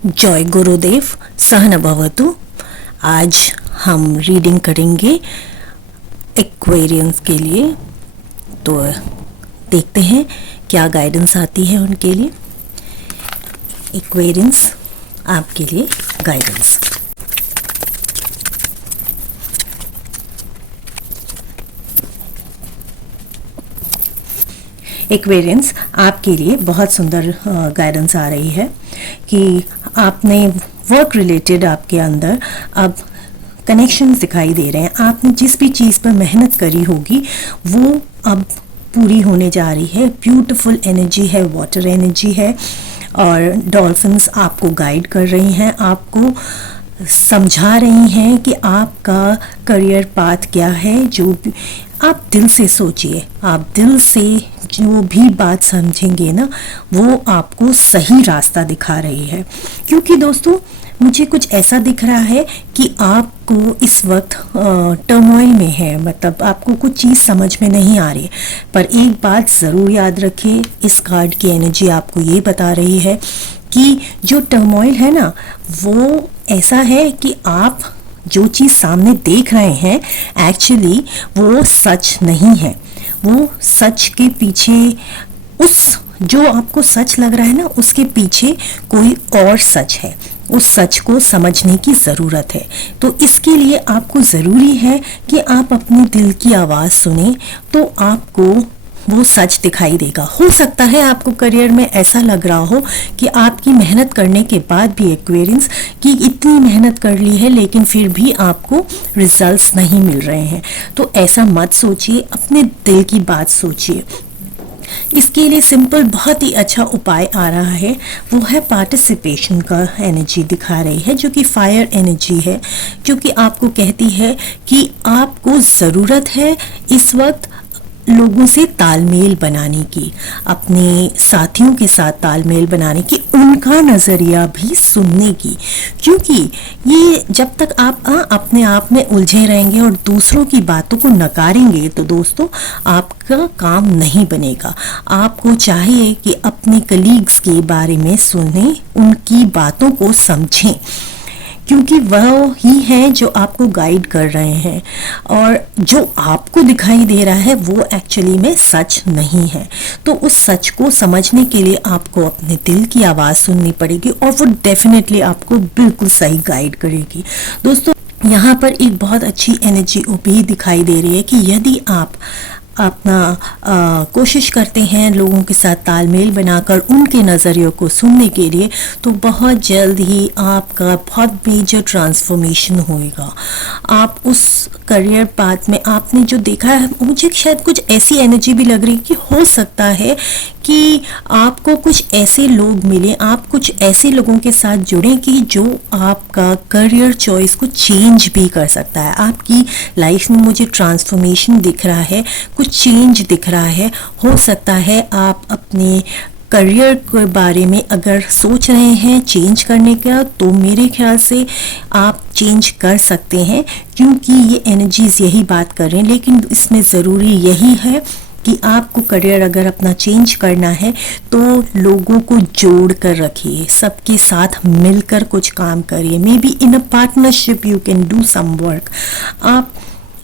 जय गुरुदेव सहना भवतु। आज हम रीडिंग करेंगे एक्वेरियंस के लिए। तो देखते हैं क्या गाइडेंस आती है उनके लिए। एक्वेरियंस आपके लिए गाइडेंस। एक्वेरियंस आपके लिए बहुत सुंदर गाइडेंस आ रही है कि आपने वर्क रिलेटेड आपके अंदर अब कनेक्शंस दिखाई दे रहे हैं। आपने जिस भी चीज़ पर मेहनत करी होगी वो अब पूरी होने जा रही है। ब्यूटीफुल एनर्जी है, वाटर एनर्जी है और डॉल्फिन्स आपको गाइड कर रही हैं, आपको समझा रही हैं कि आपका करियर पाथ क्या है। जो आप दिल से सोचिए, आप दिल से जो भी बात समझेंगे ना वो आपको सही रास्ता दिखा रही है। क्योंकि दोस्तों मुझे कुछ ऐसा दिख रहा है कि आपको इस वक्त टर्मोइल में है, मतलब आपको कुछ चीज़ समझ में नहीं आ रही। पर एक बात ज़रूर याद रखिए, इस कार्ड की एनर्जी आपको ये बता रही है कि जो टर्मोइल है ना वो ऐसा है कि आप जो चीज़ सामने देख रहे हैं एक्चुअली वो सच नहीं है। वो सच के पीछे, उस जो आपको सच लग रहा है ना उसके पीछे कोई और सच है। उस सच को समझने की ज़रूरत है। तो इसके लिए आपको ज़रूरी है कि आप अपने दिल की आवाज़ सुने तो आपको वो सच दिखाई देगा। हो सकता है आपको करियर में ऐसा लग रहा हो कि आपकी मेहनत करने के बाद भी एक्वेरियंस कि इतनी मेहनत कर ली है लेकिन फिर भी आपको रिजल्ट्स नहीं मिल रहे हैं। तो ऐसा मत सोचिए, अपने दिल की बात सोचिए। इसके लिए सिंपल बहुत ही अच्छा उपाय आ रहा है, वो है पार्टिसिपेशन का एनर्जी दिखा रही है, जो कि फायर एनर्जी है, जो कि आपको कहती है कि आपको ज़रूरत है इस वक्त लोगों से तालमेल बनाने की, अपने साथियों के साथ तालमेल बनाने की, उनका नज़रिया भी सुनने की। क्योंकि ये जब तक आप अपने आप में उलझे रहेंगे और दूसरों की बातों को नकारेंगे तो दोस्तों आपका काम नहीं बनेगा। आपको चाहिए कि अपने कलीग्स के बारे में सुनें, उनकी बातों को समझें, क्योंकि वह ही है जो आपको गाइड कर रहे हैं और जो आपको दिखाई दे रहा है वो एक्चुअली में सच नहीं है। तो उस सच को समझने के लिए आपको अपने दिल की आवाज़ सुननी पड़ेगी और वो डेफिनेटली आपको बिल्कुल सही गाइड करेगी। दोस्तों यहाँ पर एक बहुत अच्छी एनर्जी भी दिखाई दे रही है कि यदि आप अपना कोशिश करते हैं लोगों के साथ तालमेल बनाकर उनके नज़रियों को सुनने के लिए, तो बहुत जल्द ही आपका बहुत मेजर ट्रांसफॉर्मेशन होएगा। आप उस करियर पाथ में आपने जो देखा है, मुझे शायद कुछ ऐसी एनर्जी भी लग रही कि हो सकता है कि आपको कुछ ऐसे लोग मिले, आप कुछ ऐसे लोगों के साथ जुड़ें कि जो आपका करियर चॉइस को चेंज भी कर सकता है। आपकी लाइफ में मुझे ट्रांसफॉर्मेशन दिख रहा है, कुछ चेंज दिख रहा है। हो सकता है आप अपने करियर के बारे में अगर सोच रहे हैं चेंज करने का, तो मेरे ख्याल से आप चेंज कर सकते हैं, क्योंकि ये एनर्जीज यही बात कर रहे हैं। लेकिन इसमें ज़रूरी यही है कि आपको करियर अगर अपना चेंज करना है तो लोगों को जोड़ कर रखिए, सबके साथ मिलकर कुछ काम करिए। Maybe in a partnership you can do some work. आप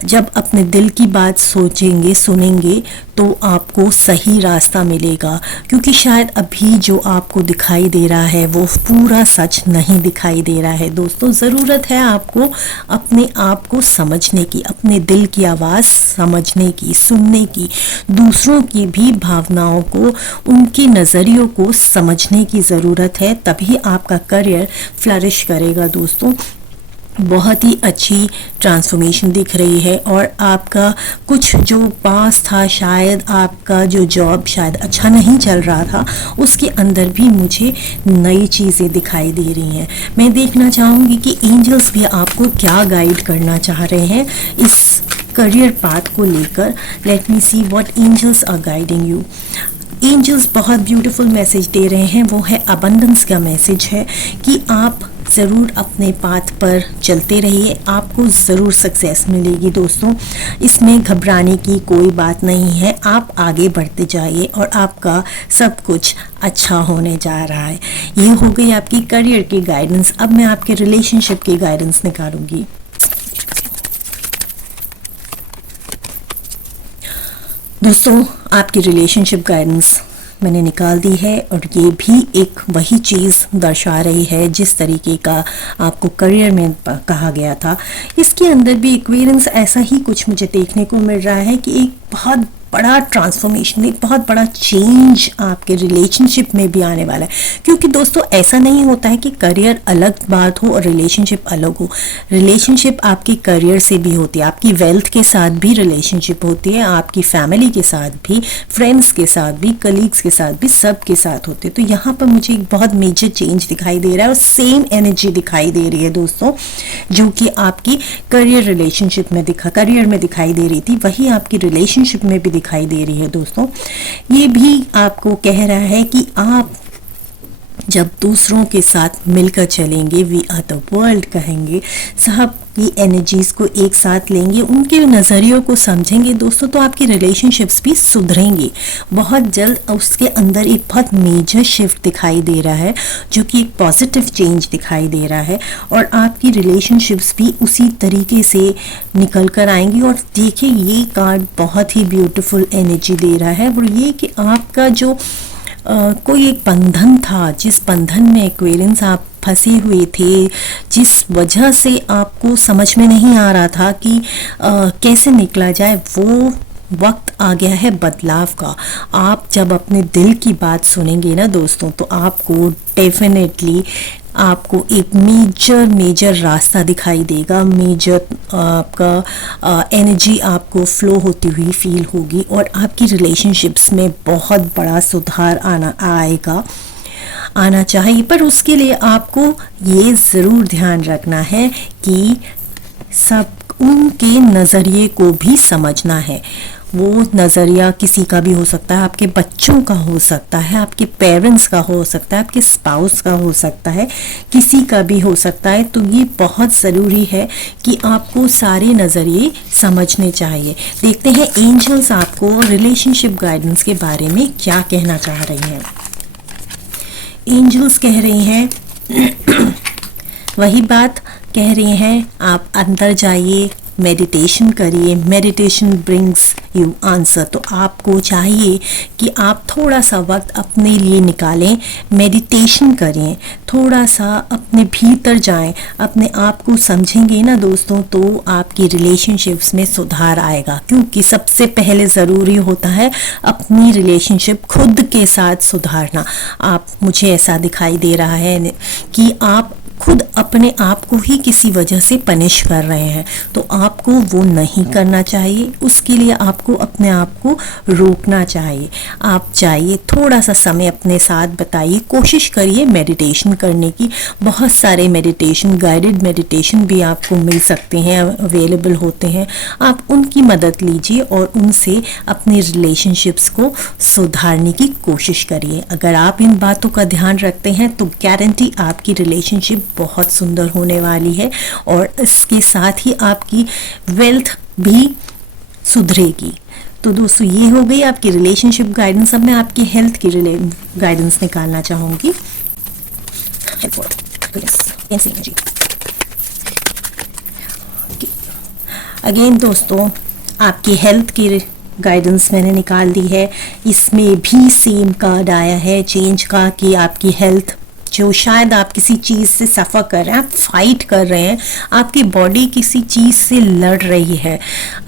जब अपने दिल की बात सोचेंगे, सुनेंगे, तो आपको सही रास्ता मिलेगा। क्योंकि शायद अभी जो आपको दिखाई दे रहा है वो पूरा सच नहीं दिखाई दे रहा है। दोस्तों ज़रूरत है आपको अपने आप को समझने की, अपने दिल की आवाज़ समझने की, सुनने की, दूसरों की भी भावनाओं को, उनके नज़रियों को समझने की ज़रूरत है। तभी आपका करियर फ्लरिश करेगा। दोस्तों बहुत ही अच्छी ट्रांसफॉर्मेशन दिख रही है और आपका कुछ जो पास था, शायद आपका जो जॉब शायद अच्छा नहीं चल रहा था, उसके अंदर भी मुझे नई चीज़ें दिखाई दे रही हैं। मैं देखना चाहूँगी कि एंजल्स भी आपको क्या गाइड करना चाह रहे हैं इस करियर पाथ को लेकर। Let me see what angels are guiding you. Angels बहुत ब्यूटीफुल मैसेज दे रहे हैं, वो है अबंडेंस का मैसेज है कि आप ज़रूर अपने पाथ पर चलते रहिए, आपको ज़रूर सक्सेस मिलेगी दोस्तों। इसमें घबराने की कोई बात नहीं है, आप आगे बढ़ते जाइए और आपका सब कुछ अच्छा होने जा रहा है। ये हो गई आपकी करियर की गाइडेंस। अब मैं आपके रिलेशनशिप की गाइडेंस निकालूंगी। दोस्तों, आपकी रिलेशनशिप गाइडेंस मैंने निकाल दी है और ये भी एक वही चीज़ दर्शा रही है जिस तरीके का आपको करियर में कहा गया था। इसके अंदर भी एक्वेरियंस ऐसा ही कुछ मुझे देखने को मिल रहा है कि एक बहुत बड़ा ट्रांसफॉर्मेशन, एक बहुत बड़ा चेंज आपके रिलेशनशिप में भी आने वाला है। क्योंकि दोस्तों, ऐसा नहीं होता है कि करियर अलग बात हो और रिलेशनशिप अलग हो। रिलेशनशिप आपके करियर से भी होती है, आपकी वेल्थ के साथ भी रिलेशनशिप होती है, आपकी फैमिली के साथ भी, फ्रेंड्स के साथ भी, कलीग्स के साथ भी, सब के साथ होते हैं। तो यहाँ पर मुझे एक बहुत मेजर चेंज दिखाई दे रहा है और सेम एनर्जी दिखाई दे रही है दोस्तों, जो कि आपकी करियर में दिखाई दे रही थी, वही आपकी रिलेशनशिप में भी दिखाई दे रही है दोस्तों। ये भी आपको कह रहा है कि आप जब दूसरों के साथ मिलकर चलेंगे, वी आर द वर्ल्ड कहेंगे, सब की एनर्जीज को एक साथ लेंगे, उनके नज़रियों को समझेंगे दोस्तों, तो आपकी रिलेशनशिप्स भी सुधरेंगे बहुत जल्द। उसके अंदर एक बहुत मेजर शिफ्ट दिखाई दे रहा है, जो कि एक पॉजिटिव चेंज दिखाई दे रहा है और आपकी रिलेशनशिप्स भी उसी तरीके से निकल कर आएंगी। और देखिए, ये कार्ड बहुत ही ब्यूटीफुल एनर्जी दे रहा है और ये कि आपका जो कोई एक बंधन था, जिस बंधन में एक्वेरियंस आप फंसे हुए थे, जिस वजह से आपको समझ में नहीं आ रहा था कि कैसे निकला जाए, वो वक्त आ गया है बदलाव का। आप जब अपने दिल की बात सुनेंगे ना दोस्तों, तो आपको डेफिनेटली आपको एक मेजर रास्ता दिखाई देगा, मेजर आपका एनर्जी आपको फ्लो होती हुई फील होगी और आपकी रिलेशनशिप्स में बहुत बड़ा सुधार आना चाहिए। पर उसके लिए आपको ये ज़रूर ध्यान रखना है कि सब उनके नज़रिए को भी समझना है। वो नज़रिया किसी का भी हो सकता है, आपके बच्चों का हो सकता है, आपके पेरेंट्स का हो सकता है, आपके स्पाउस का हो सकता है, किसी का भी हो सकता है। तो ये बहुत ज़रूरी है कि आपको सारे नज़रिए समझने चाहिए। देखते हैं एंजल्स आपको रिलेशनशिप गाइडेंस के बारे में क्या कहना चाह रही हैं। एंजल्स कह रही हैं वही बात कह रही हैं, आप अंदर जाइए, मेडिटेशन करिए, मेडिटेशन ब्रिंग्स यू आंसर। तो आपको चाहिए कि आप थोड़ा सा वक्त अपने लिए निकालें, मेडिटेशन करें, थोड़ा सा अपने भीतर जाएं, अपने आप को समझेंगे ना दोस्तों, तो आपकी रिलेशनशिप्स में सुधार आएगा। क्योंकि सबसे पहले ज़रूरी होता है अपनी रिलेशनशिप खुद के साथ सुधारना। मुझे ऐसा दिखाई दे रहा है कि आप खुद अपने आप को ही किसी वजह से पनिश कर रहे हैं, तो आपको वो नहीं करना चाहिए। उसके लिए आपको अपने आप को रोकना चाहिए। आप चाहिए थोड़ा सा समय अपने साथ बताइए, कोशिश करिए मेडिटेशन करने की। बहुत सारे मेडिटेशन, गाइडेड मेडिटेशन भी आपको मिल सकते हैं, अवेलेबल होते हैं। आप उनकी मदद लीजिए और उनसे अपनी रिलेशनशिप्स को सुधारने की कोशिश करिए। अगर आप इन बातों का ध्यान रखते हैं तो गारंटी आपकी रिलेशनशिप बहुत सुंदर होने वाली है और इसके साथ ही आपकी वेल्थ भी सुधरेगी। तो दोस्तों, ये हो गई आपकी रिलेशनशिप गाइडेंस। अब मैं आपकी हेल्थ की गाइडेंस निकालना चाहूंगी। अगेन दोस्तों, आपकी हेल्थ की गाइडेंस मैंने निकाल दी है। इसमें भी सेम कार्ड आया है चेंज का कि आपकी हेल्थ, जो शायद आप किसी चीज़ से सफ़र कर रहे हैं, आप फाइट कर रहे हैं, आपकी बॉडी किसी चीज़ से लड़ रही है,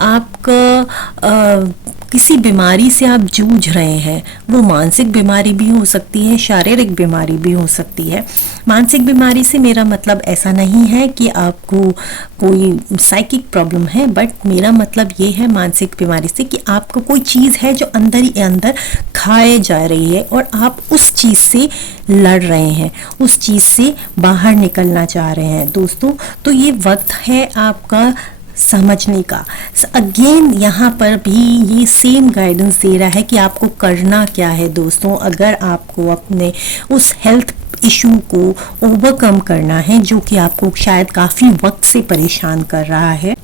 आपका किसी बीमारी से आप जूझ रहे हैं। वो मानसिक बीमारी भी हो सकती है, शारीरिक बीमारी भी हो सकती है। मानसिक बीमारी से मेरा मतलब ऐसा नहीं है कि आपको कोई साइकिक प्रॉब्लम है, बट मेरा मतलब ये है मानसिक बीमारी से कि आपको कोई चीज़ है जो अंदर ही अंदर खाए जा रही है और आप उस चीज़ से लड़ रहे हैं, उस चीज़ से बाहर निकलना चाह रहे हैं दोस्तों। तो ये वक्त है आपका समझने का। अगेन यहाँ पर भी ये सेम गाइडेंस दे रहा है कि आपको करना क्या है दोस्तों। अगर आपको अपने उस हेल्थ हेल्थ इशू को ओवरकम करना है, जो कि आपको शायद काफ़ी वक्त से परेशान कर रहा है,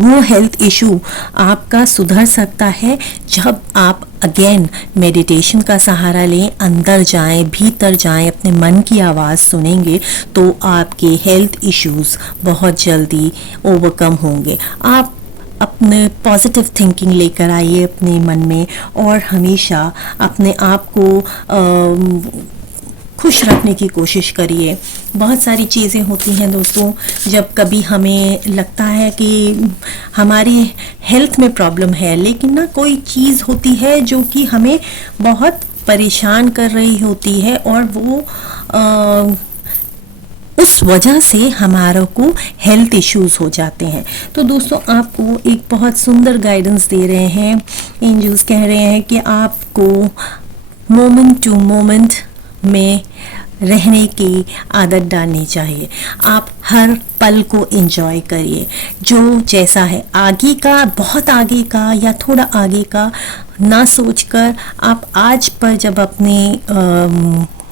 वो हेल्थ इशू आपका सुधर सकता है जब आप अगेन मेडिटेशन का सहारा लें, अंदर जाएं, भीतर जाएं, अपने मन की आवाज़ सुनेंगे तो आपके हेल्थ इश्यूज बहुत जल्दी ओवरकम होंगे। आप अपने पॉजिटिव थिंकिंग लेकर आइए अपने मन में और हमेशा अपने आप को खुश रखने की कोशिश करिए। बहुत सारी चीज़ें होती हैं दोस्तों, जब कभी हमें लगता है कि हमारी हेल्थ में प्रॉब्लम है, लेकिन ना कोई चीज़ होती है जो कि हमें बहुत परेशान कर रही होती है और वो उस वजह से हमारा को हेल्थ इश्यूज हो जाते हैं। तो दोस्तों आपको एक बहुत सुंदर गाइडेंस दे रहे हैं, एंजल्स कह रहे हैं कि आपको मोमेंट टू मोमेंट में रहने की आदत डालनी चाहिए। आप हर पल को एंजॉय करिए, जो जैसा है आगे का, बहुत आगे का या थोड़ा आगे का ना सोचकर आप आज पर जब अपने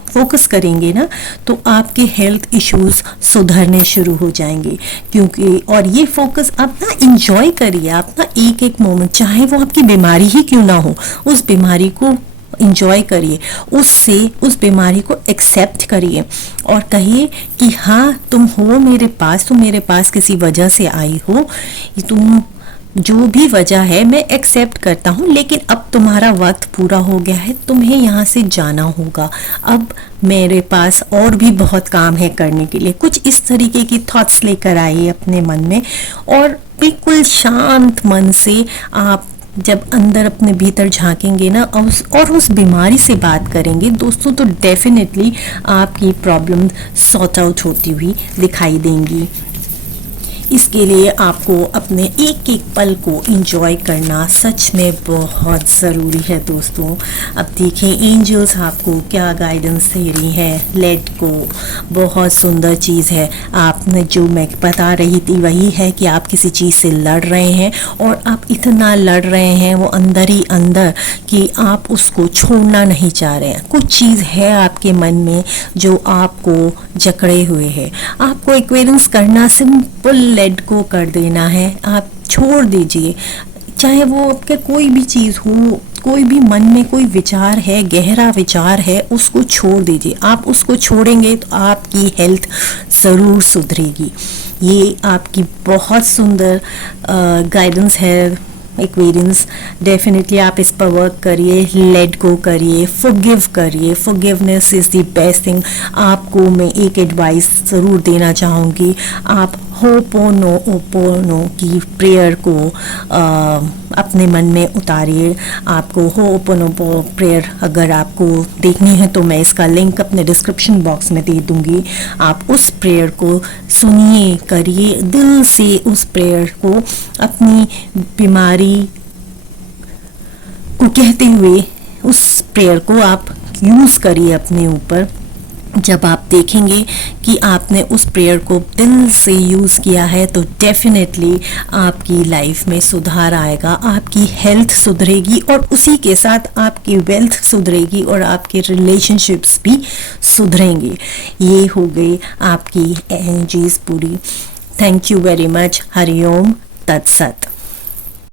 फोकस करेंगे ना तो आपके हेल्थ इश्यूज सुधरने शुरू हो जाएंगे। क्योंकि और ये फोकस आप ना एंजॉय करिए, आप ना एक एक मोमेंट, चाहे वो आपकी बीमारी ही क्यों ना हो, उस बीमारी को इंजॉय करिए, उससे उस बीमारी को एक्सेप्ट करिए और कहिए कि हाँ तुम हो मेरे पास, तुम मेरे पास किसी वजह से आई हो, तुम जो भी वजह है मैं एक्सेप्ट करता हूँ, लेकिन अब तुम्हारा वक्त पूरा हो गया है, तुम्हें यहाँ से जाना होगा, अब मेरे पास और भी बहुत काम है करने के लिए। कुछ इस तरीके की थॉट्स लेकर आइए अपने मन में और बिल्कुल शांत मन से आप जब अंदर अपने भीतर झांकेंगे ना और उस बीमारी से बात करेंगे दोस्तों, तो डेफिनेटली आपकी प्रॉब्लम सॉर्ट आउट होती हुई दिखाई देंगी। इसके लिए आपको अपने एक एक पल को एंजॉय करना सच में बहुत ज़रूरी है दोस्तों। अब देखें एंजल्स आपको क्या गाइडेंस दे रही है। लेट गो बहुत सुंदर चीज़ है। आपने जो मैं बता रही थी वही है कि आप किसी चीज़ से लड़ रहे हैं और आप इतना लड़ रहे हैं वो अंदर ही अंदर कि आप उसको छोड़ना नहीं चाह रहे हैं। कुछ चीज़ है आपके मन में जो आपको जकड़े हुए है। आपको एक्वेरियंस करना, सिंपल लेट गो कर देना है, आप छोड़ दीजिए। चाहे वो आपके कोई भी चीज़ हो, कोई भी मन में कोई विचार है, गहरा विचार है, उसको छोड़ दीजिए। आप उसको छोड़ेंगे तो आपकी हेल्थ ज़रूर सुधरेगी। ये आपकी बहुत सुंदर गाइडेंस है एक्वेरियंस। डेफिनेटली आप इस पर वर्क करिए, लेट गो करिए, फॉरगिव करिए। Forgiveness is the best thing. आपको मैं एक एडवाइस ज़रूर देना चाहूँगी, आप होपोनोपोनो की प्रेयर को अपने मन में उतारिए। आपको होपोनोपो प्रेयर अगर आपको देखनी है तो मैं इसका लिंक अपने डिस्क्रिप्शन बॉक्स में दे दूँगी। आप उस प्रेयर को सुनिए, करिए दिल से उस प्रेयर को, अपनी बीमारी को कहते हुए उस प्रेयर को आप यूज़ करिए अपने ऊपर। जब आप देखेंगे कि आपने उस प्रेयर को दिल से यूज़ किया है तो डेफिनेटली आपकी लाइफ में सुधार आएगा, आपकी हेल्थ सुधरेगी और उसी के साथ आपकी वेल्थ सुधरेगी और आपके रिलेशनशिप्स भी सुधरेंगे। ये हो गई आपकी एनर्जीज पूरी। Thank you very much. Hariom तत्सत।